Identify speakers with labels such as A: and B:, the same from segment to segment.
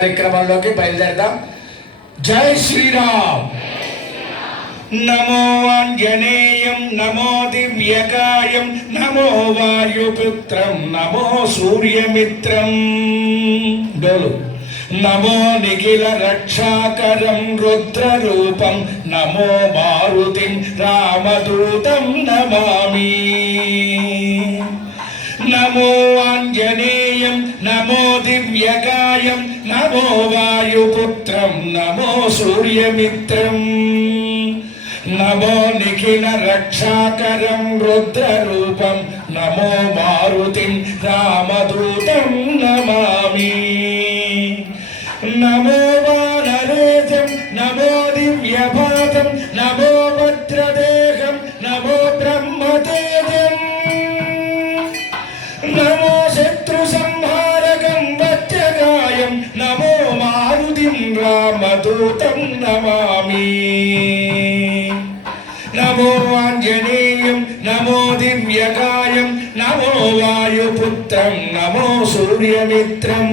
A: కార్యక్రమంలోకి బయలుదేరదాం. జై శ్రీరామ్. నమో ఆంజనేయం నమో దివ్యకాయం నమో వాయుపుత్రం నమో సూర్యమిత్రం. డోలు. నమో నిఖిల రక్షాకరం రుద్రరూపం నమో మారుతిం రామదూతం నమామి. నమో ఆంజనేయం నమో దివ్యకాయం నమో వాయుపుత్రం నమో సూర్యమిత్రం. నమో నిఖిల రక్షాకరం రుద్రరూపం నమో మారుతిం రామదూతం. నమామి నమో ఆంజనేయం నమో దివ్యకాయం నమో వాయుపుత్రం నమో సూర్యమిత్రం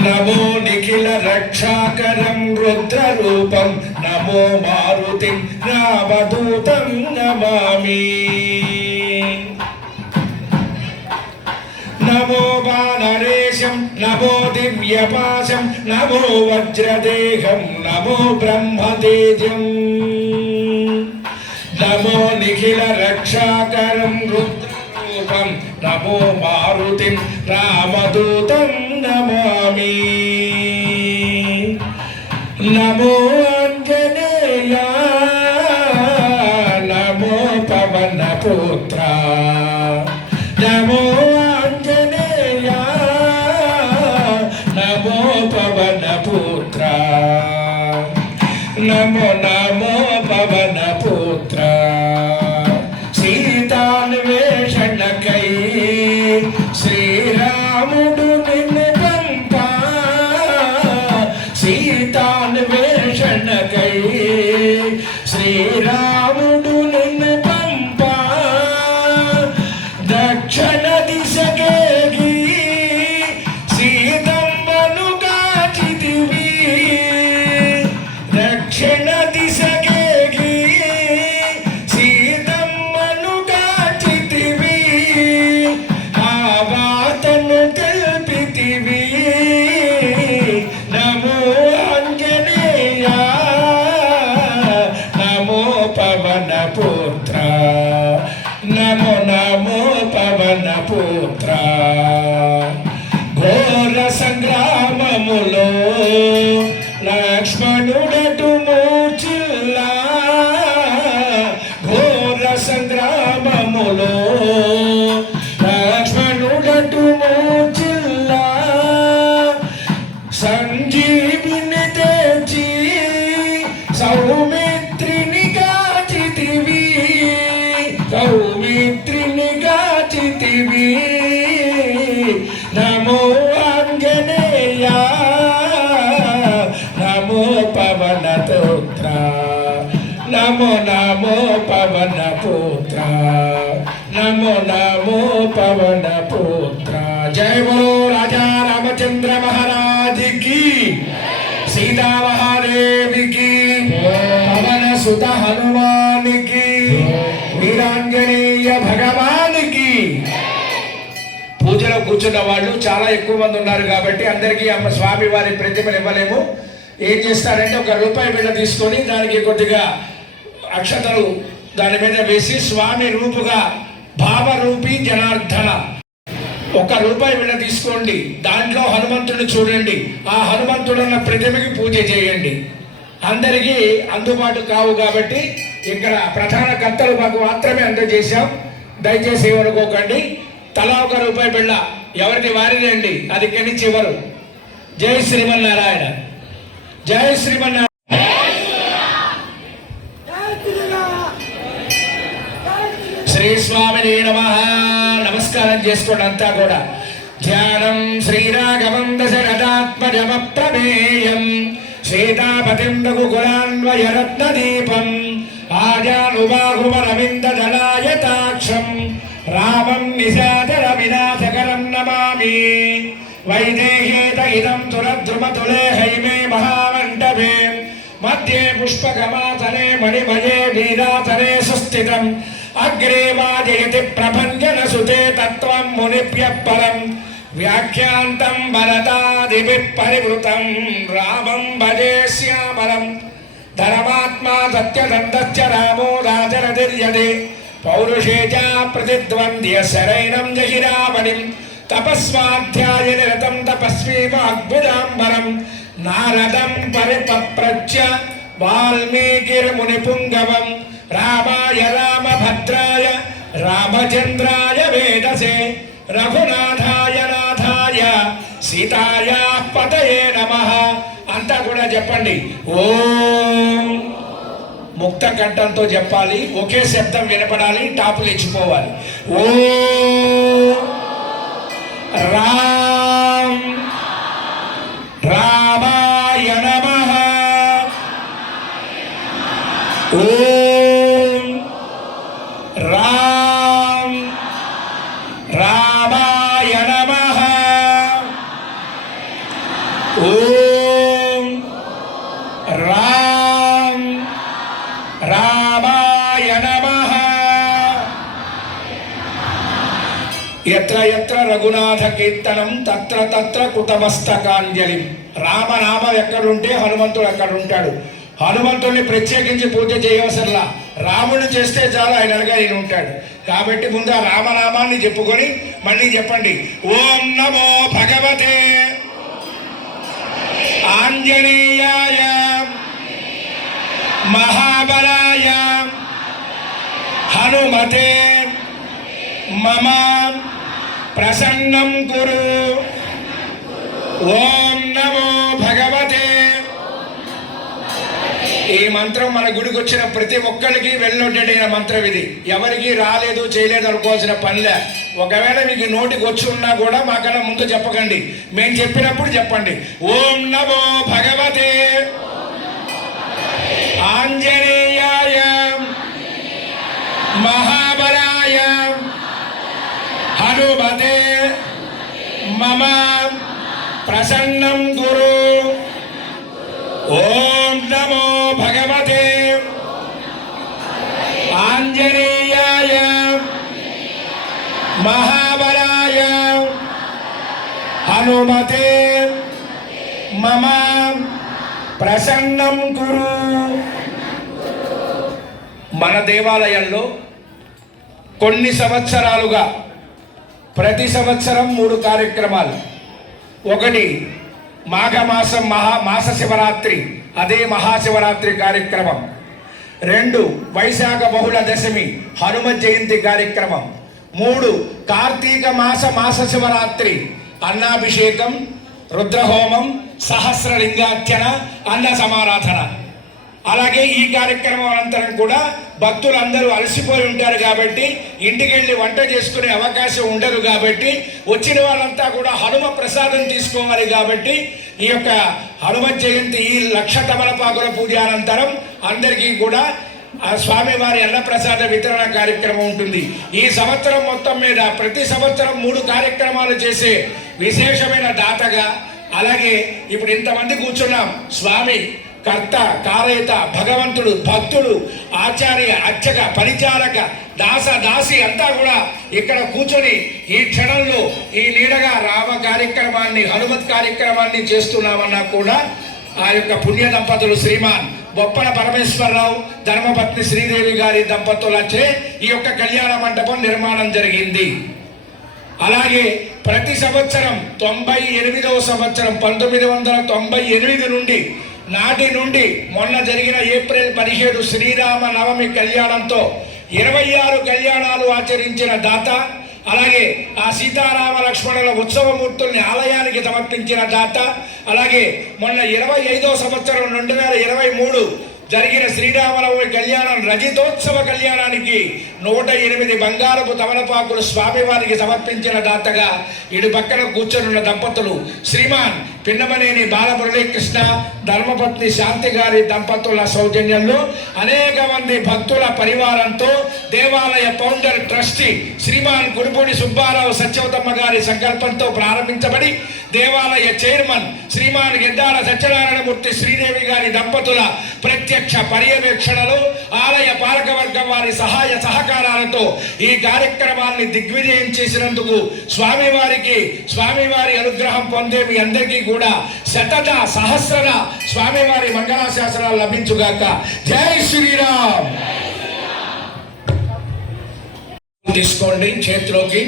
A: నమో నిఖిల రక్షాకరం రుద్రరూపం నమో మారుతిం రామదూతం నమామి దివ్యపాశం నమో వజ్రదేహం నమో బ్రహ్మతేజం. నమో నిఖిల రక్షాకరం రుద్రూపం నమో మారుతిం రామదూతం నమామి. నమో సంగ్రామములో లక్ష్మణుడటు మూర్చిల్లా సంజీవిని తెచ్చి సౌమిత్రిని గాచితివి సౌమిత్రిని గాచితివి నమో ఆంజనేయ. నమో పవన పుత్ర నమో నమో పవన పుత్ర నమో పవన పుత్ర జయమో రాజా రామచంద్ర మహారాజికి. సీతా మహాదేవి పవన సుత హనుమానికి. వీరాంజనేయ భగవానికి. పూజలో కూర్చున్న వాళ్ళు చాలా ఎక్కువ మంది ఉన్నారు కాబట్టి అందరికీ అమ్మ స్వామి వారి ప్రతిమలు ఇవ్వలేము. ఏం చేస్తారంటే ఒక రూపాయి మీద తీసుకొని దానికి కొద్దిగా అక్షతలు దాని మీద వేసి స్వామి రూపుగా భావరూపి జనార్దన. ఒక రూపాయి వీళ్ళ తీసుకోండి. దాంట్లో హనుమంతుడిని చూడండి. ఆ హనుమంతుడున్న ప్రతిమకి పూజ చేయండి. అందరికీ అందుబాటు కావు కాబట్టి ఇక్కడ ప్రధాన కర్తలు మాకు మాత్రమే అందజేశాం. దయచేసి ఏమనుకోకండి తలా ఒక రూపాయి బిళ్ళ ఎవరిని వారిదండి. అది ఇక్కడి నుంచి ఇవ్వరు జై శ్రీమన్నారాయణ. జై శ్రీమన్నారాయణ. శ్రీ స్వామిని నమ. నమస్కారం చేసుకోండి అంతా కూడా. ధ్యానం శ్రీరాఘవం దశరథాత్మజమ ప్రమేయం సీతాపతిం రఘుకులాన్వయ రత్నదీపం ఆజానుబాహుమరవింద దళాయతాక్షం రామం నిశాచర వినాశకరం నమామి. వైదేహేత ఇదం తురద్రుమతులే హైమే మహామంటపే. మధ్యే పుష్పకమాతనే మణిమయే వీరాతనే సుస్థితం. అగ్రే వాజయతి ప్రభంజన సుతే తత్వం మునిభ్య పరం వ్యాఖ్యాంతం భరతాదిభి పరివృతం రామం భజే శ్యామలం ధర్మాత్మా సత్యదంతశ్చ రామో రాజరతిర్యదే పౌరుషే చ ప్రతిద్వంద్య శరైనం జహిరావణిం తపస్వాధ్యాయ నిరతం తపస్వీ వాగ్విదాంబరం నారదం పరిపప్రచ్య వాల్మీకిర్మునిపుంగవం సీతాయ పతయే నమః అంతా కూడా చెప్పండి. ఓం. ముక్త కంఠంతో చెప్పాలి. ఒకే శబ్దం వినపడాలి టాపులు ఇచ్చిపోవాలి ఓ. రామ్ రామాయ నమ. ఎత్ర ఎత్ర రఘునాథ కీర్తనం తత్ర తత్ర కుటమస్తకాంజలి రామనామం ఎక్కడుంటే హనుమంతుడు అక్కడ ఉంటాడు హనుమంతుడిని ప్రత్యేకించి పూజ చేయవసరలా. రాముడిని చేస్తే చాలు ఆయన అనగా ఈయన ఉంటాడు. కాబట్టి ముందు ఆ రామనామాన్ని చెప్పుకొని మళ్ళీ చెప్పండి. ఓం నమో భగవతే. ఆంజనేయాయ మహాబలాయ. హనుమతే మమ. ప్రసన్నం కురు. ఓం నమో భగవతే. ఈ మంత్రం మన గుడికి వచ్చిన ప్రతి ఒక్కరికి వెళ్ళొడ్డైన మంత్రం ఇది. ఎవరికి రాలేదు చేయలేదు అనుకోవాల్సిన పనిలే. ఒకవేళ మీకు నోటికి వచ్చి ఉన్నా కూడా మాకన్నా ముందు చెప్పకండి. మేము చెప్పినప్పుడు చెప్పండి. ఓం నమో భగవతే. ఆంజనేయాయ మహాబలాయ హనుమతే మమ ప్రసన్నం గురు. ఓం నమో భగవతే. ఆంజనేయాయ మహాబలాయ హనుమతే మమ. ప్రసన్నం కురు. మన దేవాలయంలో కొన్ని సంవత్సరాలుగా ప్రతి సంవత్సరం మూడు కార్యక్రమాలు. ఒకటి మాఘమాసం మహా మాస శివరాత్రి అదే మహాశివరాత్రి కార్యక్రమం. రెండు వైశాఖ బహుళ దశమి హనుమ జయంతి కార్యక్రమం. మూడు కార్తీక మాస మాస శివరాత్రి అన్నాభిషేకం రుద్రహోమం సహస్రలింగార్చన అన్న సమారాధన అలాగే ఈ కార్యక్రమం అనంతరం కూడా భక్తులందరూ అలసిపోయి ఉంటారు కాబట్టి ఇంటికి వెళ్ళి వంట చేసుకునే అవకాశం ఉండదు కాబట్టి వచ్చిన వాళ్ళంతా కూడా హనుమ ప్రసాదం తీసుకోవాలి కాబట్టి ఈ యొక్క హనుమ జయంతి ఈ లక్ష తమలపాకుల పూజ అనంతరం అందరికీ కూడా ఆ స్వామివారి అన్నప్రసాద వితరణ కార్యక్రమం ఉంటుంది. ఈ సంవత్సరం మొత్తం మీద ప్రతి సంవత్సరం మూడు కార్యక్రమాలు చేసే విశేషమైన దాతగా అలాగే ఇప్పుడు ఇంతమంది కూర్చున్నాం. స్వామి కర్త కారయత భగవంతుడు భక్తుడు ఆచార్య అర్చక పరిచారక దాస దాసి అంతా కూడా ఇక్కడ కూర్చొని ఈ క్షణంలో ఈ నీడగా రామ కార్యక్రమాన్ని హనుమత్ కార్యక్రమాన్ని చేస్తున్నామన్నా కూడా ఆ యొక్క పుణ్య దంపతులు శ్రీమాన్ బొప్పల పరమేశ్వరరావు ధర్మపత్ని శ్రీదేవి గారి దంపతులచే ఈ యొక్క కళ్యాణ మండపం నిర్మాణం జరిగింది. అలాగే ప్రతి సంవత్సరం తొంభై ఎనిమిదవ సంవత్సరం పంతొమ్మిది వందల తొంభై ఎనిమిది నుండి నాటి నుండి మొన్న జరిగిన ఏప్రిల్ పదిహేడు శ్రీరామ నవమి కళ్యాణంతో ఇరవై ఆరు కళ్యాణాలు ఆచరించిన దాత అలాగే ఆ సీతారామ లక్ష్మణుల ఉత్సవమూర్తుల్ని ఆలయానికి సమర్పించిన దాత అలాగే మొన్న ఇరవై ఐదో సంవత్సరం రెండు వేల ఇరవై మూడు జరిగిన శ్రీరామనవమి కళ్యాణం రజితోత్సవ కళ్యాణానికి నూట ఎనిమిది బంగారపు తమలపాకులు స్వామివారికి సమర్పించిన దాతగా ఇటు పక్కన కూర్చొనున్న దంపతులు శ్రీమాన్ పిన్నమనేని బాలమురళీకృష్ణ ధర్మపత్ని శాంతి గారి దంపతుల సౌజన్యంలో అనేక మంది భక్తుల పరివారంతో దేవాలయ ఫౌండర్ ట్రస్టీ శ్రీమాన్ గుడిపూడి సుబ్బారావు సత్యవతమ్మ గారి సంకల్పంతో ప్రారంభించబడి దేవాలయ చైర్మన్ శ్రీమాన్ గిద్దాల సత్యనారాయణమూర్తి శ్రీదేవి గారి దంపతుల ప్రత్యక్ష పర్యవేక్షణలో ఆలయ పాలకవర్గం వారి సహాయ సహకారాలతో ఈ కార్యక్రమాన్ని దిగ్విజయం చేసినందుకు స్వామివారికి స్వామివారి అనుగ్రహం పొందే మీ అందరికీ కూడా శతద సహస్రద స్వామివారి మంగళాశాసనాలు లభించుగాక. జై శ్రీరామ్. తీసుకోండి చేతిలోకి.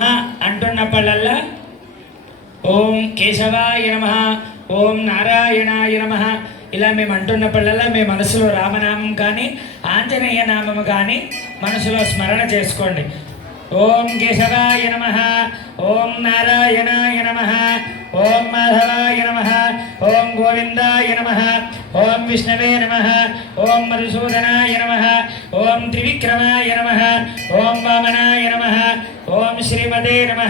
B: ఆ అంటున్నప్పుడల్లా ఓం కేశవాయ నమ ఓం నారాయణాయ నమ. ఇలా మేము అంటున్నప్పుడల్లా మీ మనసులో రామనామం కానీ ఆంజనేయ నామము కానీ మనసులో స్మరణ చేసుకోండి. ఓం కేశవాయ నమ ఓం నారాయణాయ నమ ఓం మాధవాయ నమ ఓం గోవిందాయ నమ ఓం విష్ణవే నమ ఓం మధుసూదనాయ నమ ఓం త్రివిక్రమాయ నమ ఓం వామనాయ నమ ఓం శ్రీమదే నమ.